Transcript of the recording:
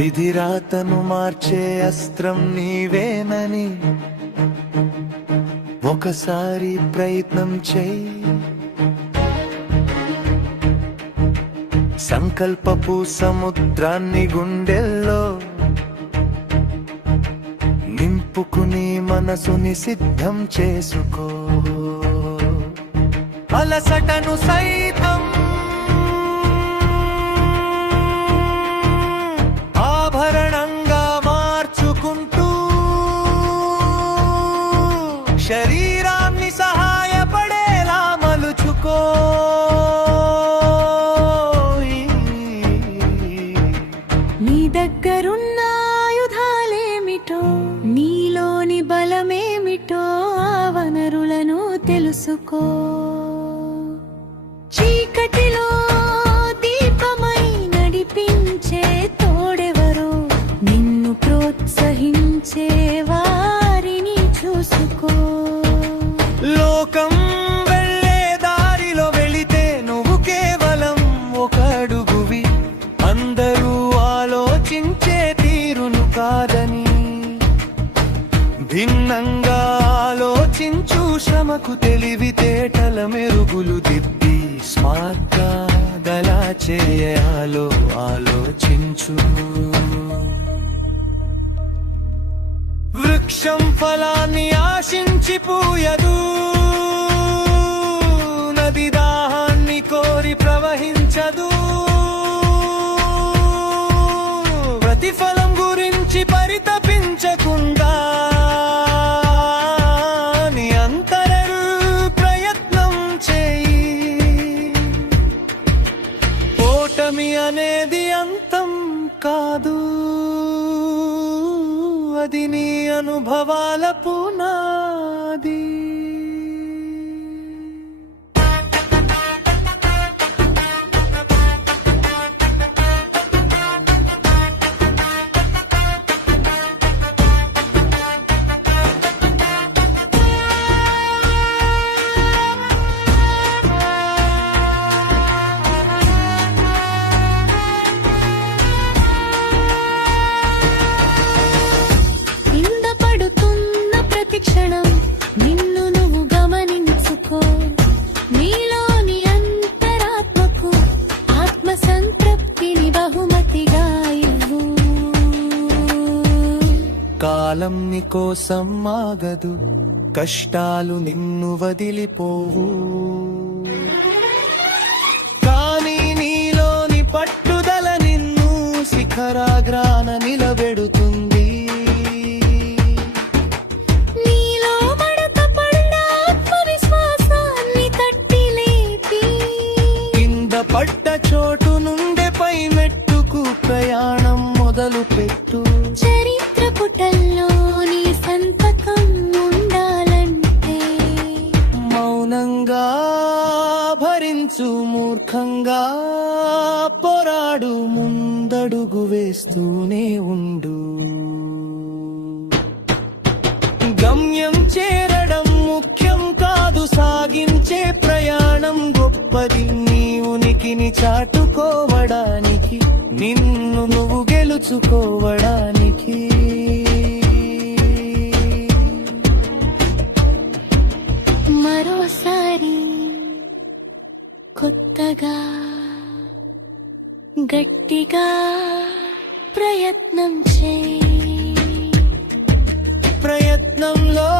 విధిరాతను మార్చే అస్త్రం నీవేనని ఒకసారి ప్రయత్నం చెయ్యి. సంకల్పపు సముద్రాన్ని గుండెల్లో నింపుకుని మనసుని సిద్ధం చేసుకో. అలసటను సైతం ఆభరణంగా మార్చుకుంటూ శరీరాన్ని సహాయపడేలా మలుచుకో. నీ దగ్గరున్న ఆయుధాలేమిటో, నీలోని బలమేమిటో, ఆ వనరులను తెలుసుకో. చీకటిలో దీపమై నడిపించే తోడెవరో, నిన్ను ప్రోత్సహించే వారిని చూసుకో. లోకం వెళ్ళే దారిలో వెళితే నువ్వు కేవలం ఒక అడుగువి. అందరూ ఆలోచించే తీరును కాదని భిన్నంగా ఆలోచించు. శ్రమకు తెలివితేటల మెరుగులు దిద్ది స్మార్ట్ గా గలా చేయాలో ఆలోచించు. వృక్షం ఫలాన్ని ఆశించి పూయదు, నది దాహాన్ని కోరి ప్రవహించదు. ప్రతిఫలం గురించి పరితపించకుండా నిరంతరం ప్రయత్నం చేయి. ఓటమి అనేది అంతం కాదు, అది నీ అనుభవాల పునాది. క్షణం నిన్ను నువ్వు గమనించుకో. నీలోని అంతరాత్మకు ఆత్మ సంతృప్తిని బహుమతిగా ఇవ్వు. కాలం నీ కోసం ఆగదు, కష్టాలు నిన్ను వదిలిపోవు. కానీ నీలోని పట్టుదల నిన్ను శిఖరాగ్రాన నిలబెడుతుంది. పడ్డ చోటు నుండే పై మెట్టుకు ప్రయాణం మొదలు పెట్టు. చరిత్ర పుటల్లో నీ సంతకం ఉండాలంటే మౌనంగా భరించు, మూర్ఖంగా పోరాడు, ముందడుగు వేస్తూనే ఉండు. గమ్యం చేరడం ముఖ్యం కాదు, సాగించే ప్రయాణం గొప్పది. నీ ఉనికిని చాటుకోవడానికి, నిన్ను నువ్వు గెలుచుకోవడానికి. మరోసారి కొత్తగా గట్టిగా ప్రయత్నం చేయి. ప్రయత్నంలో